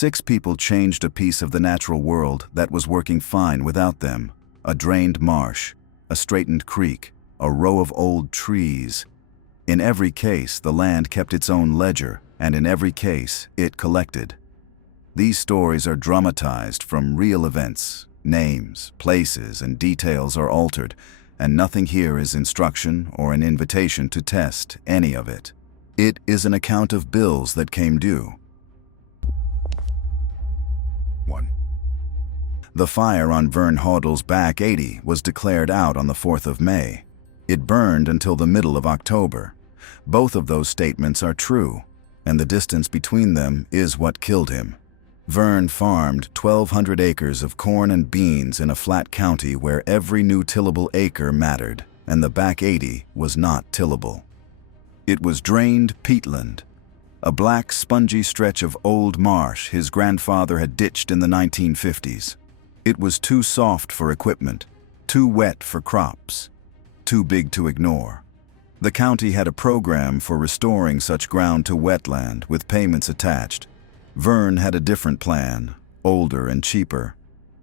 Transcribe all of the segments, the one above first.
6 people changed a piece of the natural world that was working fine without them. A drained marsh, a straightened creek, a row of old trees. In every case, the land kept its own ledger, and in every case, it collected. These stories are dramatized from real events. Names, places, and details are altered, and nothing here is instruction or an invitation to test any of it. It is an account of bills that came due. 1. The fire on Vern Hoddle's back 80 was declared out on the 4th of May. It burned until the middle of October. Both of those statements are true, and the distance between them is what killed him. Vern farmed 1,200 acres of corn and beans in a flat county where every new tillable acre mattered, and the back 80 was not tillable. It was drained peatland, a black, spongy stretch of old marsh his grandfather had ditched in the 1950s. It was too soft for equipment, too wet for crops, too big to ignore. The county had a program for restoring such ground to wetland with payments attached. Vern had a different plan, older and cheaper.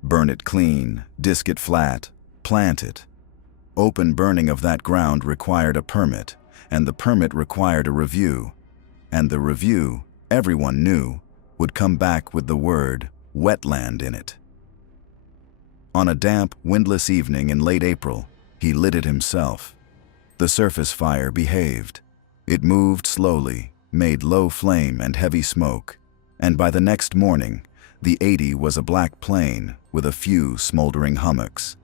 Burn it clean, disc it flat, plant it. Open burning of that ground required a permit, and the permit required a review. And the review, everyone knew, would come back with the word wetland in it. On a damp, windless evening in late April, he lit it himself. The surface fire behaved. It moved slowly, made low flame and heavy smoke, and by the next morning, the 80 was a black plain with a few smoldering hummocks.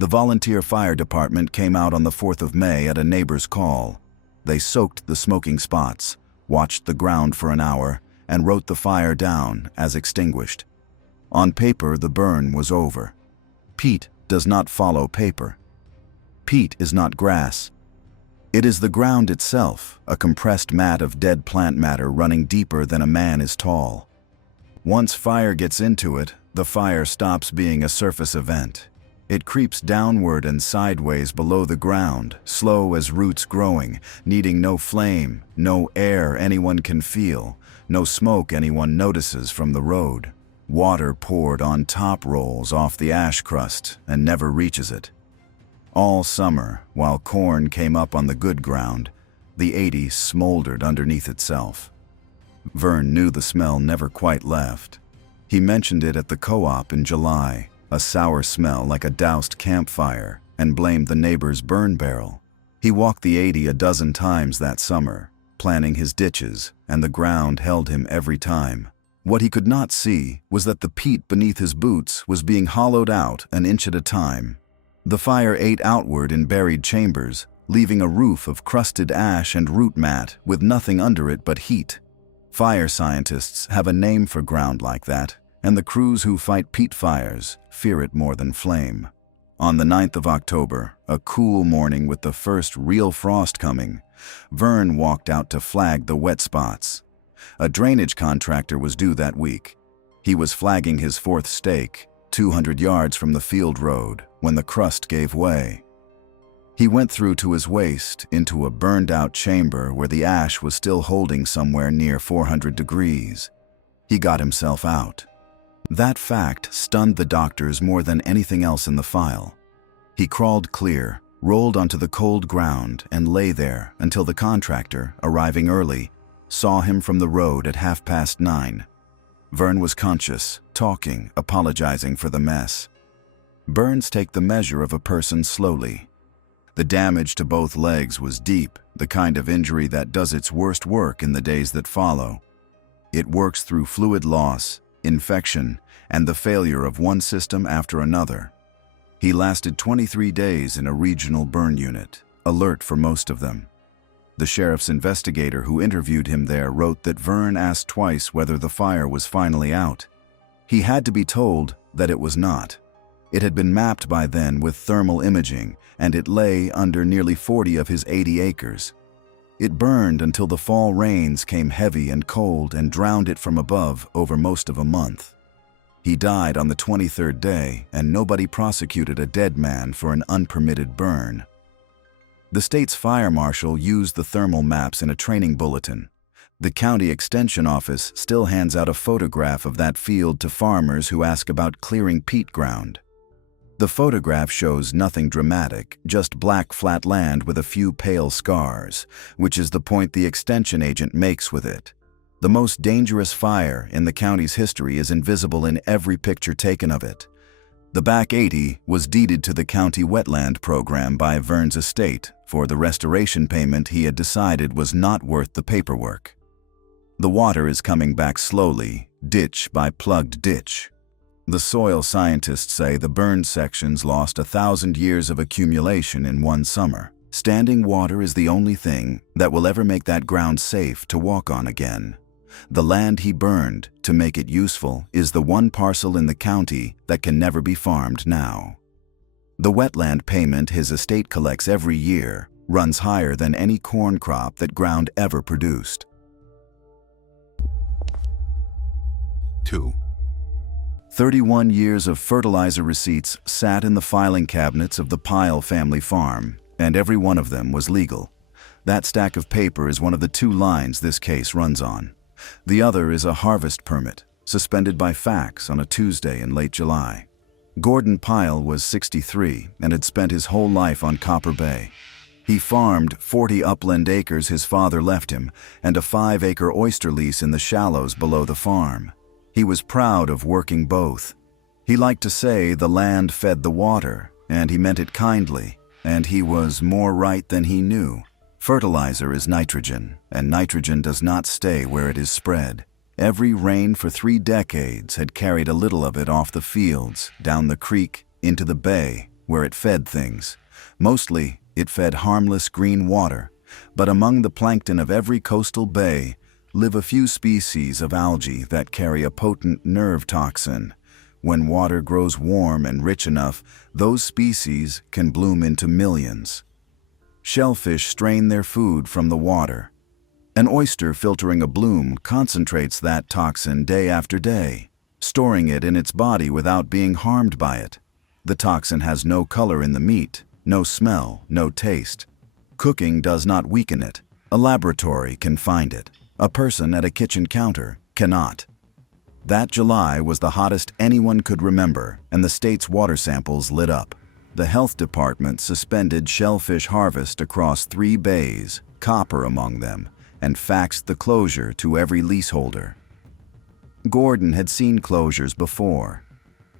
The volunteer fire department came out on the 4th of May at a neighbor's call. They soaked the smoking spots, watched the ground for an hour, and wrote the fire down as extinguished. On paper, the burn was over. Peat does not follow paper. Peat is not grass. It is the ground itself, a compressed mat of dead plant matter running deeper than a man is tall. Once fire gets into it, the fire stops being a surface event. It creeps downward and sideways below the ground, slow as roots growing, needing no flame, no air anyone can feel, no smoke anyone notices from the road. Water poured on top rolls off the ash crust and never reaches it. All summer, while corn came up on the good ground, the 80 smoldered underneath itself. Vern knew the smell never quite left. He mentioned it at the co-op in July, a sour smell like a doused campfire, and blamed the neighbor's burn barrel. He walked the 80 a dozen times that summer, planning his ditches, and the ground held him every time. What he could not see was that the peat beneath his boots was being hollowed out an inch at a time. The fire ate outward in buried chambers, leaving a roof of crusted ash and root mat with nothing under it but heat. Fire scientists have a name for ground like that, and the crews who fight peat fires fear it more than flame. On the 9th of October, a cool morning with the first real frost coming, Vern walked out to flag the wet spots. A drainage contractor was due that week. He was flagging his 4th stake, 200 yards from the field road, when the crust gave way. He went through to his waist into a burned-out chamber where the ash was still holding somewhere near 400 degrees. He got himself out. That fact stunned the doctors more than anything else in the file. He crawled clear, rolled onto the cold ground, and lay there until the contractor, arriving early, saw him from the road at 9:30. Vern was conscious, talking, apologizing for the mess. Burns take the measure of a person slowly. The damage to both legs was deep, the kind of injury that does its worst work in the days that follow. It works through fluid loss, infection, and the failure of one system after another. He lasted 23 days in a regional burn unit, alert for most of them. The sheriff's investigator who interviewed him there wrote that Vern asked twice whether the fire was finally out. He had to be told that it was not. It had been mapped by then with thermal imaging, and it lay under nearly 40 of his 80 acres. It burned until the fall rains came heavy and cold and drowned it from above over most of a month. He died on the 23rd day, and nobody prosecuted a dead man for an unpermitted burn. The state's fire marshal used the thermal maps in a training bulletin, The county extension office still hands out a photograph of that field to farmers who ask about clearing peat ground. The photograph shows nothing dramatic, just black flat land with a few pale scars, which is the point the extension agent makes with it. The most dangerous fire in the county's history is invisible in every picture taken of it. The back 80 was deeded to the county wetland program by Vern's estate for the restoration payment he had decided was not worth the paperwork. The water is coming back slowly, ditch by plugged ditch. The soil scientists say the burned sections lost 1,000 years of accumulation in one summer. Standing water is the only thing that will ever make that ground safe to walk on again. The land he burned to make it useful is the one parcel in the county that can never be farmed now. The wetland payment his estate collects every year runs higher than any corn crop that ground ever produced. 2. 31 years of fertilizer receipts sat in the filing cabinets of the Pyle family farm, and every one of them was legal. That stack of paper is one of the two lines this case runs on. The other is a harvest permit, suspended by fax on a Tuesday in late July. Gordon Pyle was 63 and had spent his whole life on Copper Bay. He farmed 40 upland acres his father left him and a 5-acre oyster lease in the shallows below the farm. He was proud of working both. He liked to say the land fed the water, and he meant it kindly, and he was more right than he knew. Fertilizer is nitrogen, and nitrogen does not stay where it is spread. Every rain for 3 decades had carried a little of it off the fields, down the creek, into the bay, where it fed things. Mostly, it fed harmless green water, but among the plankton of every coastal bay live a few species of algae that carry a potent nerve toxin. When water grows warm and rich enough, those species can bloom into millions. Shellfish strain their food from the water. An oyster filtering a bloom concentrates that toxin day after day, storing it in its body without being harmed by it. The toxin has no color in the meat, no smell, no taste. Cooking does not weaken it. A laboratory can find it. A person at a kitchen counter cannot. That July was the hottest anyone could remember, and the state's water samples lit up. The health department suspended shellfish harvest across 3 bays, Copper among them, and faxed the closure to every leaseholder. Gordon had seen closures before.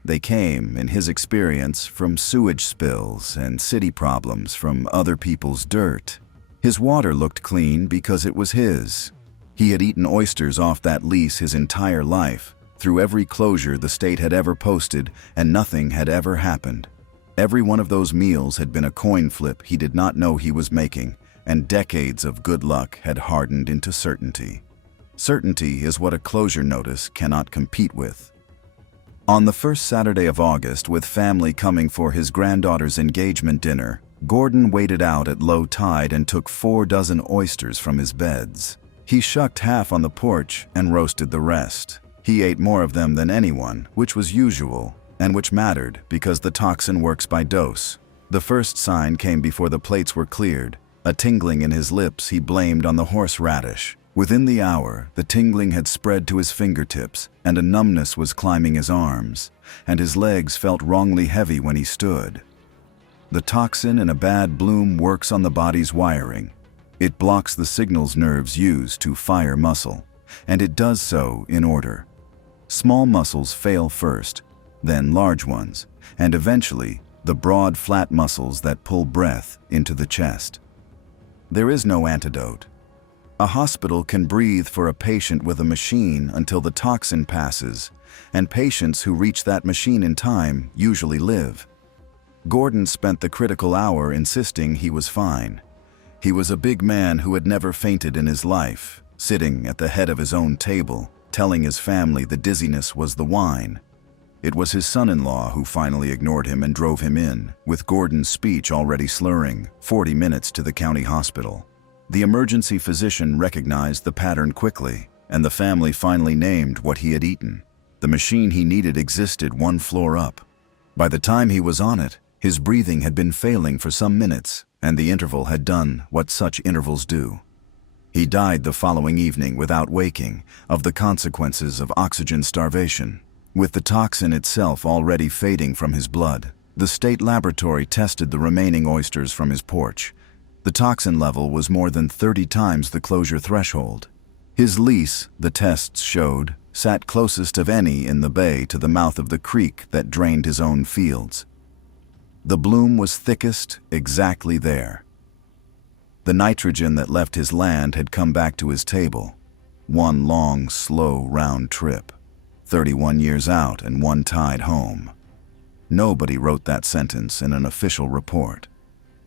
They came, in his experience, from sewage spills and city problems from other people's dirt. His water looked clean because it was his. He had eaten oysters off that lease his entire life, through every closure the state had ever posted, and nothing had ever happened. Every one of those meals had been a coin flip he did not know he was making, and decades of good luck had hardened into certainty. Certainty is what a closure notice cannot compete with. On the first Saturday of August, with family coming for his granddaughter's engagement dinner, Gordon waded out at low tide and took 4 dozen oysters from his beds. He shucked half on the porch and roasted the rest. He ate more of them than anyone, which was usual, and which mattered because the toxin works by dose. The first sign came before the plates were cleared. A tingling in his lips he blamed on the horseradish. Within the hour, the tingling had spread to his fingertips, and a numbness was climbing his arms, and his legs felt wrongly heavy when he stood. The toxin in a bad bloom works on the body's wiring. It blocks the signals nerves use to fire muscle, and it does so in order. Small muscles fail first, then large ones, and eventually the broad, flat muscles that pull breath into the chest. There is no antidote. A hospital can breathe for a patient with a machine until the toxin passes, and patients who reach that machine in time usually live. Gordon spent the critical hour insisting he was fine. He was a big man who had never fainted in his life, sitting at the head of his own table, telling his family the dizziness was the wine. It was his son-in-law who finally ignored him and drove him in, with Gordon's speech already slurring, 40 minutes to the county hospital. The emergency physician recognized the pattern quickly, and the family finally named what he had eaten. The machine he needed existed 1 floor up. By the time he was on it, his breathing had been failing for some minutes, and the interval had done what such intervals do. He died the following evening without waking, of the consequences of oxygen starvation. With the toxin itself already fading from his blood, the state laboratory tested the remaining oysters from his porch. The toxin level was more than 30 times the closure threshold. His lease, the tests showed, sat closest of any in the bay to the mouth of the creek that drained his own fields. The bloom was thickest exactly there. The nitrogen that left his land had come back to his table. One long, slow round trip. 31 years out and one tide home. Nobody wrote that sentence in an official report.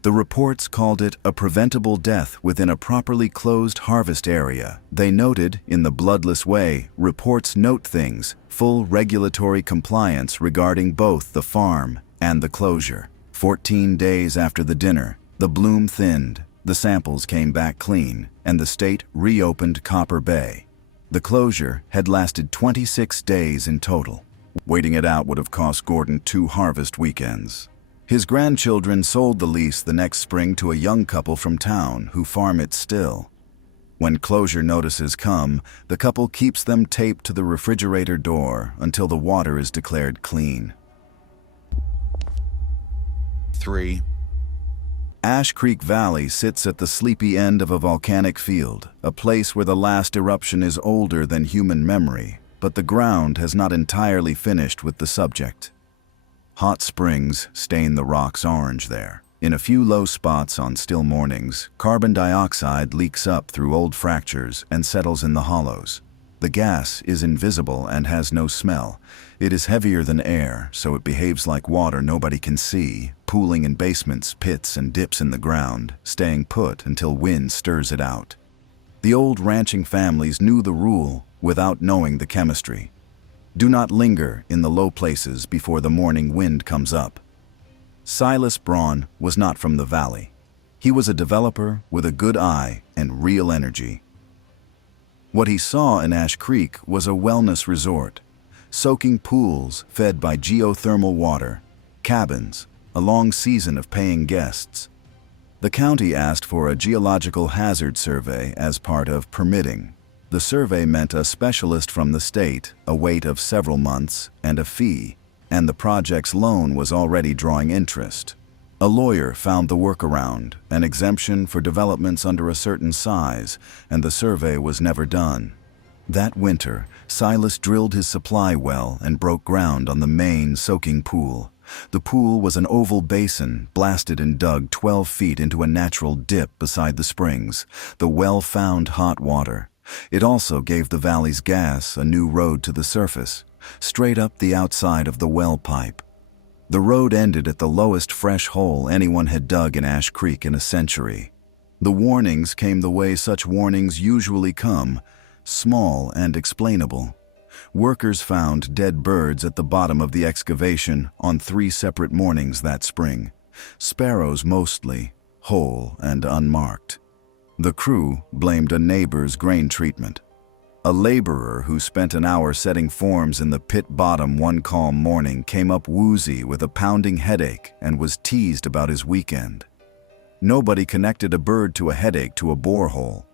The reports called it a preventable death within a properly closed harvest area. They noted, in the bloodless way reports note things, full regulatory compliance regarding both the farm and the closure. 14 days after the dinner, the bloom thinned, the samples came back clean, and the state reopened Copper Bay. The closure had lasted 26 days in total. Waiting it out would have cost Gordon 2 harvest weekends. His grandchildren sold the lease the next spring to a young couple from town who farm it still. When closure notices come, the couple keeps them taped to the refrigerator door until the water is declared clean. 3. Ash Creek Valley sits at the sleepy end of a volcanic field, a place where the last eruption is older than human memory, but the ground has not entirely finished with the subject. Hot springs stain the rocks orange there. In a few low spots on still mornings, carbon dioxide leaks up through old fractures and settles in the hollows. The gas is invisible and has no smell. It is heavier than air, so it behaves like water nobody can see, pooling in basements, pits, and dips in the ground, staying put until wind stirs it out. The old ranching families knew the rule without knowing the chemistry. Do not linger in the low places before the morning wind comes up. Silas Braun was not from the valley. He was a developer with a good eye and real energy. What he saw in Ash Creek was a wellness resort, soaking pools fed by geothermal water, cabins, a long season of paying guests. The county asked for a geological hazard survey as part of permitting. The survey meant a specialist from the state, a wait of several months, and a fee, and the project's loan was already drawing interest. A lawyer found the workaround, an exemption for developments under a certain size, and the survey was never done. That winter, Silas drilled his supply well and broke ground on the main soaking pool. The pool was an oval basin, blasted and dug 12 feet into a natural dip beside the springs, the well found hot water. It also gave the valley's gas a new road to the surface, straight up the outside of the well pipe. The road ended at the lowest fresh hole anyone had dug in Ash Creek in a century. The warnings came the way such warnings usually come, small and explainable. Workers found dead birds at the bottom of the excavation on 3 separate mornings that spring. Sparrows mostly, whole and unmarked. The crew blamed a neighbor's grain treatment. A laborer who spent an hour setting forms in the pit bottom one calm morning came up woozy with a pounding headache and was teased about his weekend. Nobody connected a bird to a headache to a borehole.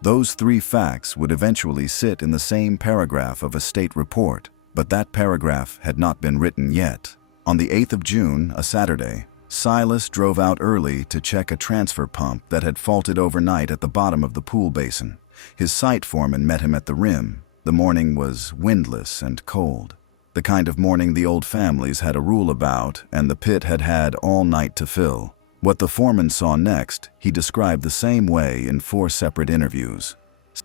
Those 3 facts would eventually sit in the same paragraph of a state report, but that paragraph had not been written yet. On the 8th of June, a Saturday, Silas drove out early to check a transfer pump that had faulted overnight at the bottom of the pool basin. His site foreman met him at the rim. The morning was windless and cold. The kind of morning the old families had a rule about, and the pit had had all night to fill. What the foreman saw next, he described the same way in 4 separate interviews.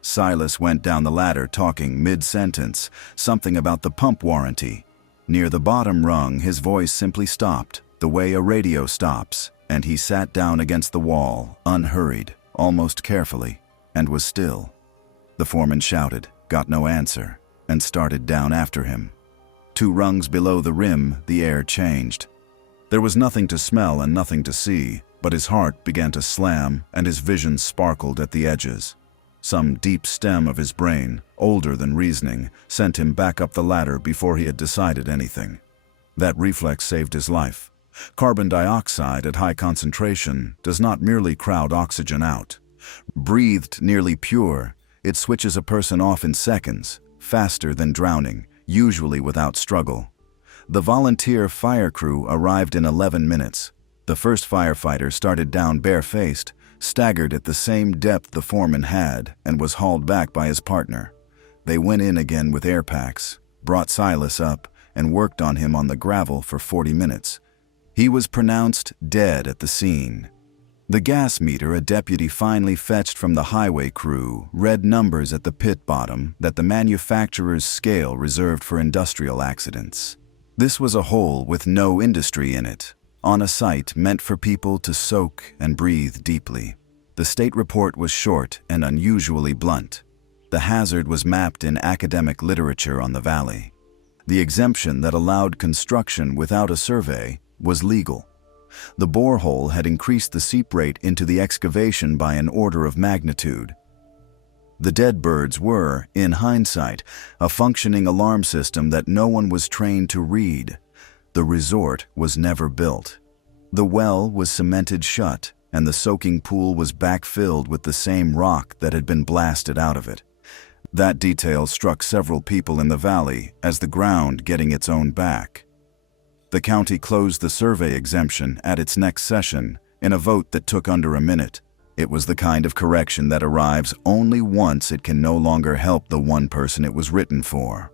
Silas went down the ladder talking mid-sentence, something about the pump warranty. Near the bottom rung, his voice simply stopped, the way a radio stops, and he sat down against the wall, unhurried, almost carefully, and was still. The foreman shouted, got no answer, and started down after him. 2 rungs below the rim, the air changed. There was nothing to smell and nothing to see, but his heart began to slam and his vision sparkled at the edges. Some deep stem of his brain, older than reasoning, sent him back up the ladder before he had decided anything. That reflex saved his life. Carbon dioxide at high concentration does not merely crowd oxygen out. Breathed nearly pure, it switches a person off in seconds, faster than drowning, usually without struggle. The volunteer fire crew arrived in 11 minutes. The first firefighter started down barefaced, staggered at the same depth the foreman had, and was hauled back by his partner. They went in again with air packs, brought Silas up, and worked on him on the gravel for 40 minutes. He was pronounced dead at the scene. The gas meter a deputy finally fetched from the highway crew read numbers at the pit bottom that the manufacturer's scale reserved for industrial accidents. This was a hole with no industry in it, on a site meant for people to soak and breathe deeply. The state report was short and unusually blunt. The hazard was mapped in academic literature on the valley. The exemption that allowed construction without a survey was legal. The borehole had increased the seep rate into the excavation by an order of magnitude. The dead birds were, in hindsight, a functioning alarm system that no one was trained to read. The resort was never built. The well was cemented shut, and the soaking pool was backfilled with the same rock that had been blasted out of it. That detail struck several people in the valley as the ground getting its own back. The county closed the survey exemption at its next session in a vote that took under a minute. It was the kind of correction that arrives only once it can no longer help the one person it was written for.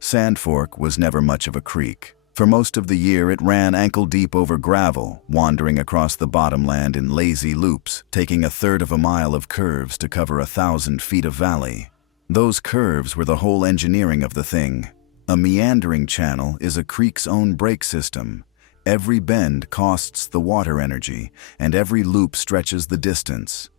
Sand Fork was never much of a creek. For most of the year it ran ankle-deep over gravel, wandering across the bottomland in lazy loops, taking a third of a mile of curves to cover 1,000 feet of valley. Those curves were the whole engineering of the thing. A meandering channel is a creek's own brake system. Every bend costs the water energy, and every loop stretches the distance.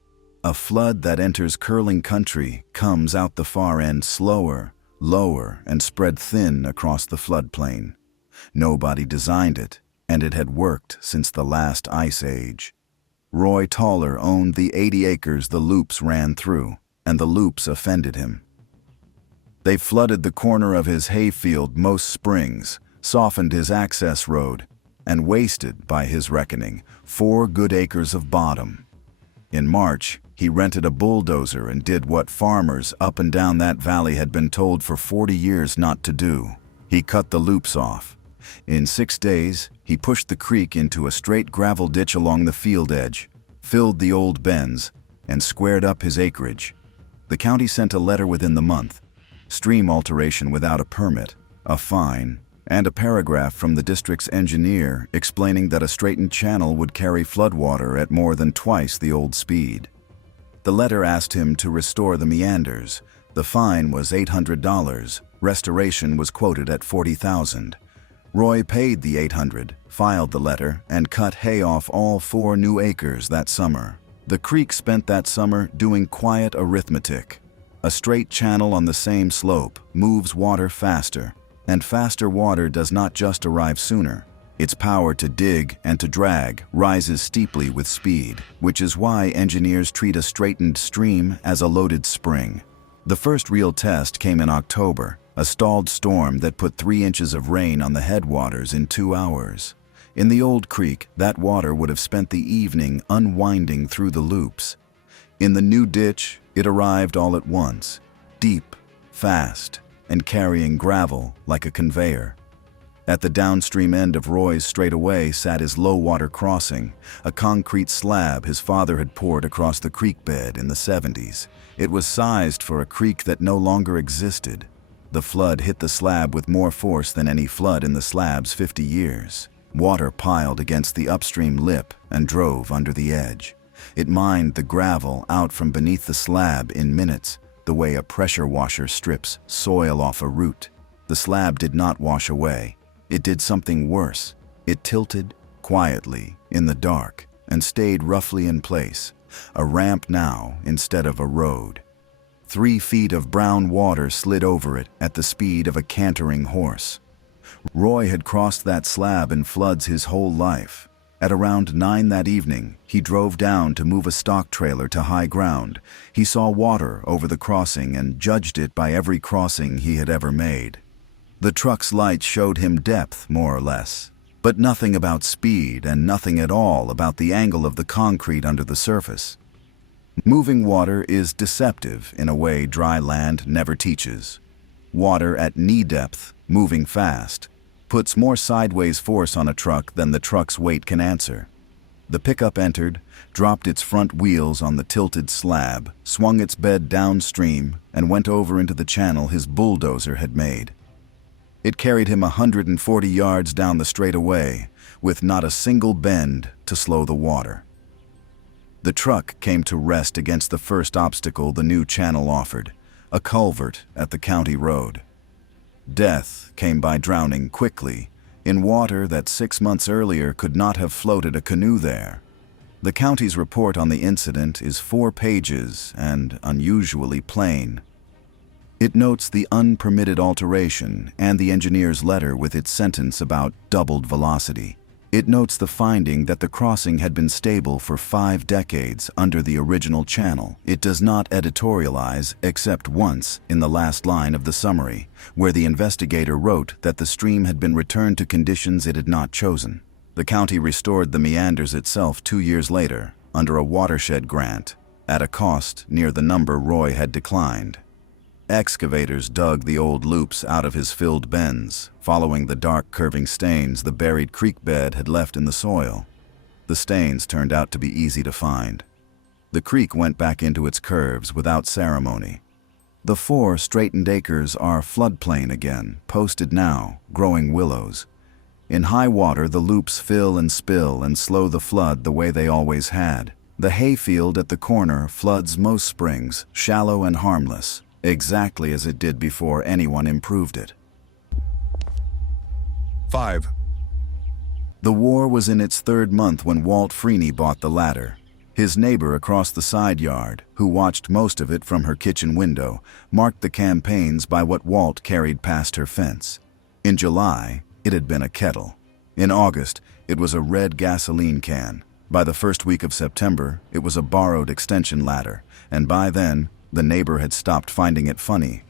A flood that enters curling country comes out the far end slower, lower, and spread thin across the floodplain. Nobody designed it, and it had worked since the last ice age. Roy Toller owned the 80 acres the loops ran through, and the loops offended him. They flooded the corner of his hayfield most springs, softened his access road, and wasted, by his reckoning, 4 good acres of bottom. In March, he rented a bulldozer and did what farmers up and down that valley had been told for 40 years not to do. He cut the loops off. In 6 days, he pushed the creek into a straight gravel ditch along the field edge, filled the old bends, and squared up his acreage. The county sent a letter within the month, stream alteration without a permit, a fine, and a paragraph from the district's engineer explaining that a straightened channel would carry floodwater at more than twice the old speed. The letter asked him to restore the meanders. The fine was $800. Restoration was quoted at $40,000. Roy paid the $800, filed the letter, and cut hay off all 4 new acres that summer. The creek spent that summer doing quiet arithmetic. A straight channel on the same slope moves water faster, and faster water does not just arrive sooner. Its power to dig and to drag rises steeply with speed, which is why engineers treat a straightened stream as a loaded spring. The first real test came in October, a stalled storm that put 3 inches of rain on the headwaters in 2 hours. In the old creek, that water would have spent the evening unwinding through the loops. In the new ditch, it arrived all at once, deep, fast, and carrying gravel like a conveyor. At the downstream end of Roy's straightaway sat his low-water crossing, a concrete slab his father had poured across the creek bed in the 70s. It was sized for a creek that no longer existed. The flood hit the slab with more force than any flood in the slab's 50 years. Water piled against the upstream lip and drove under the edge. It mined the gravel out from beneath the slab in minutes, the way a pressure washer strips soil off a root. The slab did not wash away. It did something worse. It tilted quietly in the dark and stayed roughly in place, a ramp now instead of a road. 3 feet of brown water slid over it at the speed of a cantering horse. Roy had crossed that slab in floods his whole life. At around 9 that evening, he drove down to move a stock trailer to high ground. He saw water over the crossing and judged it by every crossing he had ever made. The truck's lights showed him depth, more or less. but nothing about speed and nothing at all about the angle of the concrete under the surface. Moving water is deceptive in a way dry land never teaches. Water at knee depth, moving fast, puts more sideways force on a truck than the truck's weight can answer. The pickup entered, dropped its front wheels on the tilted slab, swung its bed downstream, and went over into the channel his bulldozer had made. It carried him 140 yards down the straightaway, with not a single bend to slow the water. The truck came to rest against the first obstacle the new channel offered, a culvert at the county road. Death came by drowning quickly, in water that 6 months earlier could not have floated a canoe there. The county's report on the incident is 4 pages and unusually plain. It notes the unpermitted alteration and the engineer's letter with its sentence about doubled velocity. It notes the finding that the crossing had been stable for 5 decades under the original channel. It does not editorialize except once in the last line of the summary, where the investigator wrote that the stream had been returned to conditions it had not chosen. The county restored the meanders itself 2 years later, under a watershed grant, at a cost near the number Roy had declined. Excavators dug the old loops out of his filled bends, following the dark curving stains the buried creek bed had left in the soil. The stains turned out to be easy to find. The creek went back into its curves without ceremony. The 4 straightened acres are floodplain again, posted now, growing willows. In high water, the loops fill and spill and slow the flood the way they always had. The hayfield at the corner floods most springs, shallow and harmless, exactly as it did before anyone improved it. 5. The war was in its 3rd month when Walt Freeney bought the ladder. His neighbor across the side yard, who watched most of it from her kitchen window, marked the campaigns by what Walt carried past her fence. In July, it had been a kettle. In August, it was a red gasoline can. By the first week of September, it was a borrowed extension ladder, and by then, the neighbor had stopped finding it funny.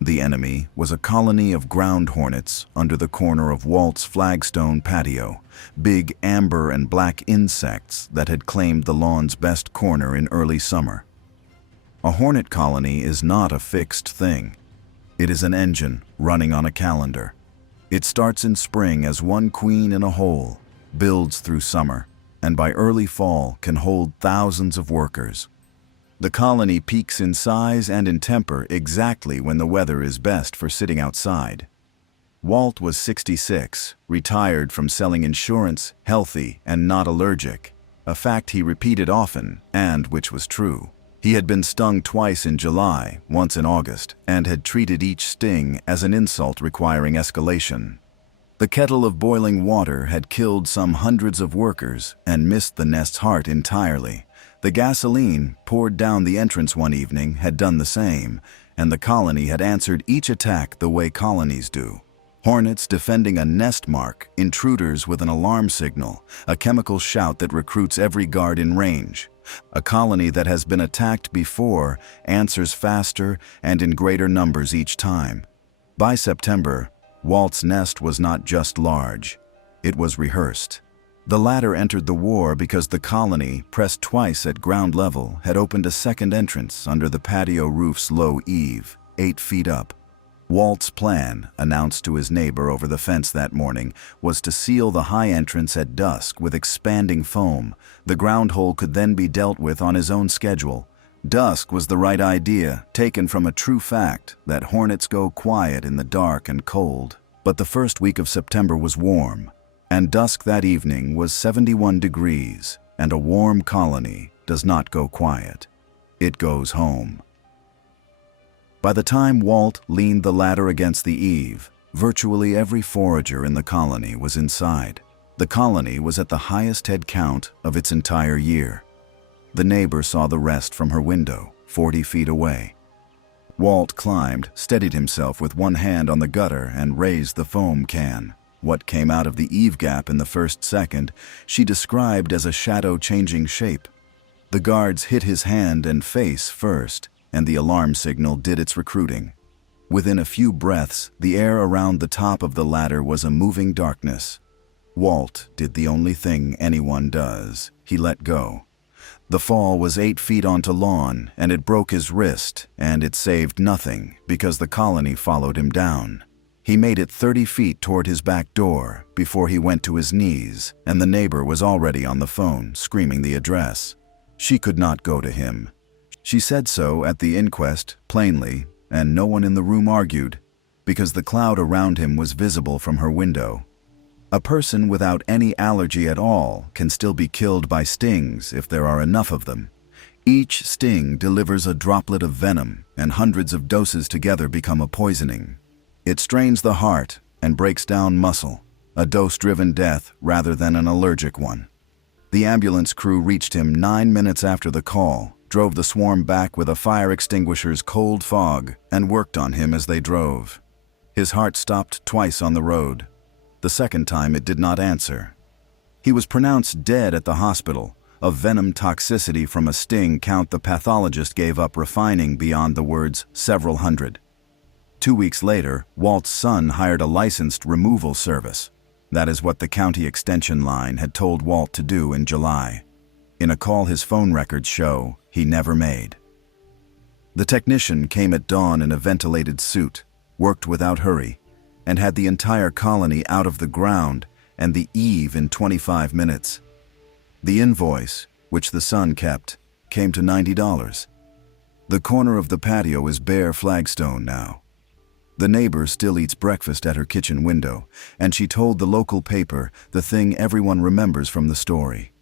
The enemy was a colony of ground hornets under the corner of Walt's flagstone patio, big amber and black insects that had claimed the lawn's best corner in early summer. A hornet colony is not a fixed thing. It is an engine running on a calendar. It starts in spring as one queen in a hole, builds through summer, and by early fall can hold thousands of workers. The colony peaks in size and in temper exactly when the weather is best for sitting outside. Walt was 66, retired from selling insurance, healthy and not allergic, a fact he repeated often and which was true. He had been stung twice in July, once in August, and had treated each sting as an insult requiring escalation. The kettle of boiling water had killed some hundreds of workers and missed the nest's heart entirely. The gasoline, poured down the entrance one evening, had done the same, and the colony had answered each attack the way colonies do. Hornets defending a nest mark, intruders with an alarm signal, a chemical shout that recruits every guard in range. A colony that has been attacked before answers faster and in greater numbers each time. By September, Walt's nest was not just large, it was rehearsed. The ladder entered the war because the colony, pressed twice at ground level, had opened a second entrance under the patio roof's low eave, 8 feet up. Walt's plan, announced to his neighbor over the fence that morning, was to seal the high entrance at dusk with expanding foam. The ground hole could then be dealt with on his own schedule. Dusk was the right idea, taken from a true fact that hornets go quiet in the dark and cold. But the first week of September was warm, and dusk that evening was 71 degrees, and a warm colony does not go quiet. It goes home. By the time Walt leaned the ladder against the eave, virtually every forager in the colony was inside. The colony was at the highest head count of its entire year. The neighbor saw the rest from her window, 40 feet away. Walt climbed, steadied himself with one hand on the gutter, and raised the foam can. What came out of the eave gap in the first second, she described as a shadow-changing shape. The guards hit his hand and face first, and the alarm signal did its recruiting. Within a few breaths, the air around the top of the ladder was a moving darkness. Walt did the only thing anyone does. He let go. The fall was 8 feet onto lawn, and it broke his wrist, and it saved nothing because the colony followed him down. He made it 30 feet toward his back door before he went to his knees, and the neighbor was already on the phone, screaming the address. She could not go to him. She said so at the inquest, plainly, and no one in the room argued, because the cloud around him was visible from her window. A person without any allergy at all can still be killed by stings if there are enough of them. Each sting delivers a droplet of venom, and hundreds of doses together become a poisoning. It strains the heart and breaks down muscle, a dose-driven death rather than an allergic one. The ambulance crew reached him 9 minutes after the call, drove the swarm back with a fire extinguisher's cold fog, and worked on him as they drove. His heart stopped twice on the road. The second time it did not answer. He was pronounced dead at the hospital, of venom toxicity from a sting count the pathologist gave up refining beyond the words several hundred. 2 weeks later, Walt's son hired a licensed removal service. That is what the county extension line had told Walt to do in July. In a call his phone records show, he never made. The technician came at dawn in a ventilated suit, worked without hurry, and had the entire colony out of the ground and the eave in 25 minutes. The invoice, which the son kept, came to $90. The corner of the patio is bare flagstone now. The neighbor still eats breakfast at her kitchen window, and she told the local paper the thing everyone remembers from the story.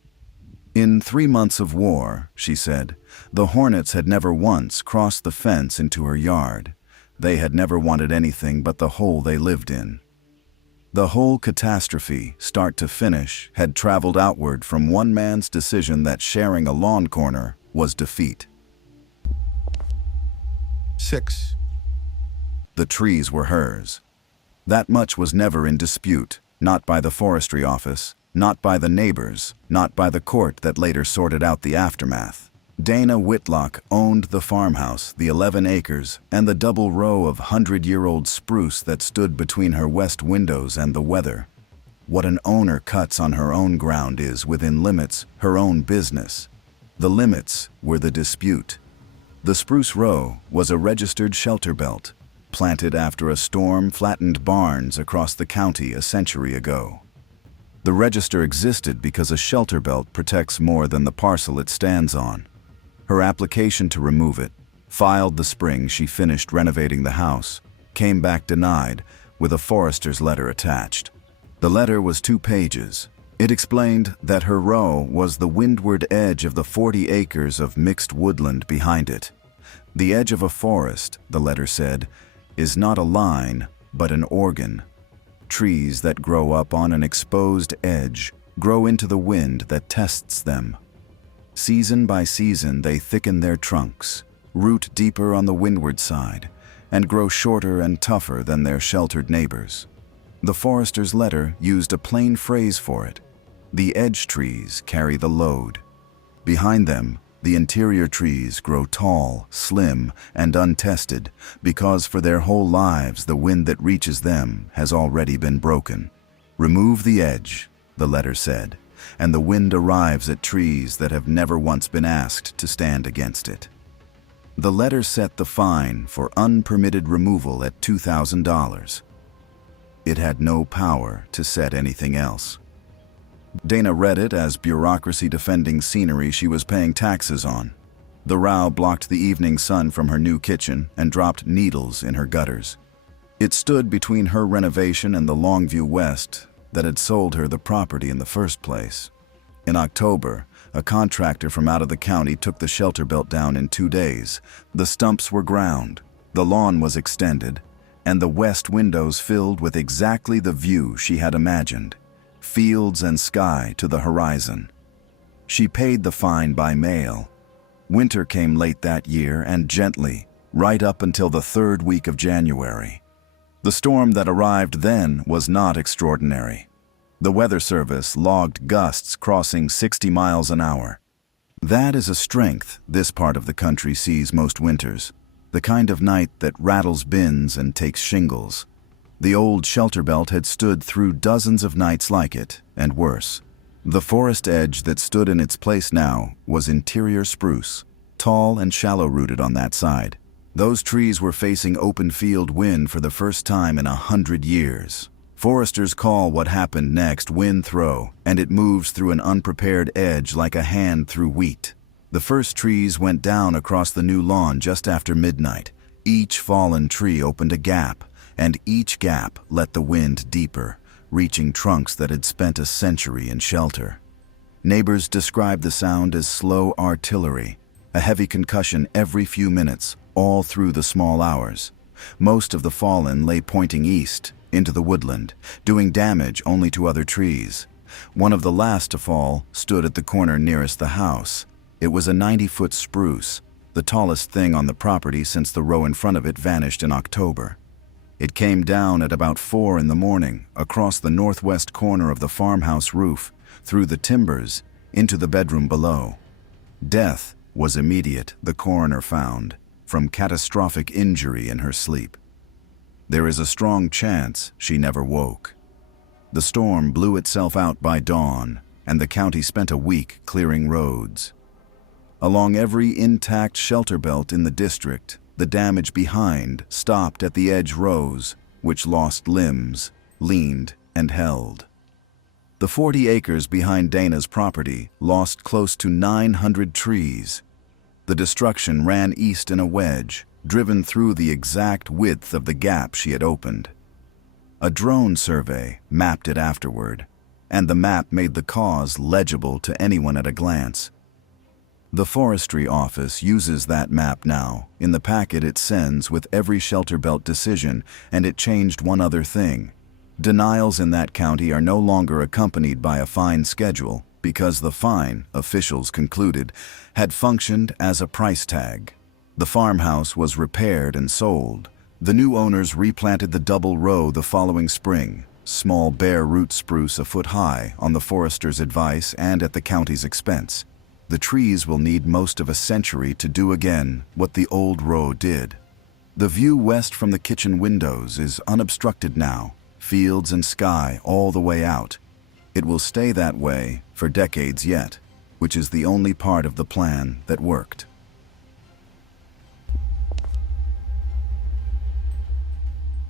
In 3 months of war, she said, the Hornets had never once crossed the fence into her yard. They had never wanted anything but the hole they lived in. The whole catastrophe, start to finish, had traveled outward from one man's decision that sharing a lawn corner was defeat. 6. The trees were hers. That much was never in dispute, not by the forestry office, not by the neighbors, not by the court that later sorted out the aftermath. Dana Whitlock owned the farmhouse, the 11 acres, and the double row of 100-year-old spruce that stood between her west windows and the weather. What an owner cuts on her own ground is, within limits, her own business. The limits were the dispute. The spruce row was a registered shelter belt, planted after a storm flattened barns across the county a century ago. The register existed because a shelter belt protects more than the parcel it stands on. Her application to remove it, filed the spring she finished renovating the house, came back denied, with a forester's letter attached. The letter was 2 pages. It explained that her row was the windward edge of the 40 acres of mixed woodland behind it. The edge of a forest, the letter said, is not a line, but an organ. Trees that grow up on an exposed edge grow into the wind that tests them. Season by season they thicken their trunks, root deeper on the windward side, and grow shorter and tougher than their sheltered neighbors. The forester's letter used a plain phrase for it. The edge trees carry the load. Behind them, the interior trees grow tall, slim, and untested because for their whole lives the wind that reaches them has already been broken. Remove the edge, the letter said, and the wind arrives at trees that have never once been asked to stand against it. The letter set the fine for unpermitted removal at $2,000. It had no power to set anything else. Dana read it as bureaucracy defending scenery she was paying taxes on. The row blocked the evening sun from her new kitchen and dropped needles in her gutters. It stood between her renovation and the Longview West that had sold her the property in the first place. In October, a contractor from out of the county took the shelter belt down in 2 days. The stumps were ground, the lawn was extended, and the west windows filled with exactly the view she had imagined. Fields and sky to the horizon. She paid the fine by mail. Winter came late that year and gently, right up until the 3rd week of January. The storm that arrived then was not extraordinary. The Weather Service logged gusts crossing 60 miles an hour. That is a strength this part of the country sees most winters, the kind of night that rattles bins and takes shingles. The old shelter belt had stood through dozens of nights like it, and worse. The forest edge that stood in its place now was interior spruce, tall and shallow-rooted on that side. Those trees were facing open field wind for the first time in 100 years. Foresters call what happened next wind throw, and it moves through an unprepared edge like a hand through wheat. The first trees went down across the new lawn just after midnight. Each fallen tree opened a gap, and each gap let the wind deeper, reaching trunks that had spent a century in shelter. Neighbors described the sound as slow artillery, a heavy concussion every few minutes, all through the small hours. Most of the fallen lay pointing east, into the woodland, doing damage only to other trees. One of the last to fall stood at the corner nearest the house. It was a 90-foot spruce, the tallest thing on the property since the row in front of it vanished in October. It came down at about 4 in the morning, across the northwest corner of the farmhouse roof, through the timbers, into the bedroom below. Death was immediate, the coroner found, from catastrophic injury in her sleep. There is a strong chance she never woke. The storm blew itself out by dawn, and the county spent a week clearing roads. Along every intact shelter belt in the district, the damage behind stopped at the edge rows, which lost limbs, leaned, and held. The 40 acres behind Dana's property lost close to 900 trees. The destruction ran east in a wedge, driven through the exact width of the gap she had opened. A drone survey mapped it afterward, and the map made the cause legible to anyone at a glance. The forestry office uses that map now in the packet it sends with every shelter belt decision, and it changed one other thing. Denials in that county are no longer accompanied by a fine schedule because the fine, officials concluded, had functioned as a price tag. The farmhouse was repaired and sold. The new owners replanted the double row the following spring, small bare root spruce a foot high on the forester's advice and at the county's expense. The trees will need most of a century to do again what the old row did. The view west from the kitchen windows is unobstructed now, fields and sky all the way out. It will stay that way for decades yet, which is the only part of the plan that worked.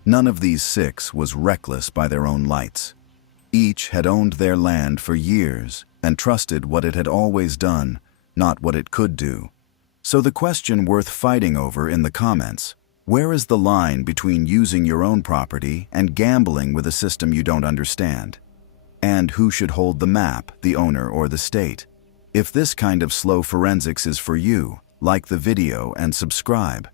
None of these 6 was reckless by their own lights. Each had owned their land for years and trusted what it had always done, not what it could do. So the question worth fighting over in the comments: where is the line between using your own property and gambling with a system you don't understand? And who should hold the map, the owner or the state? If this kind of slow forensics is for you, like the video and subscribe.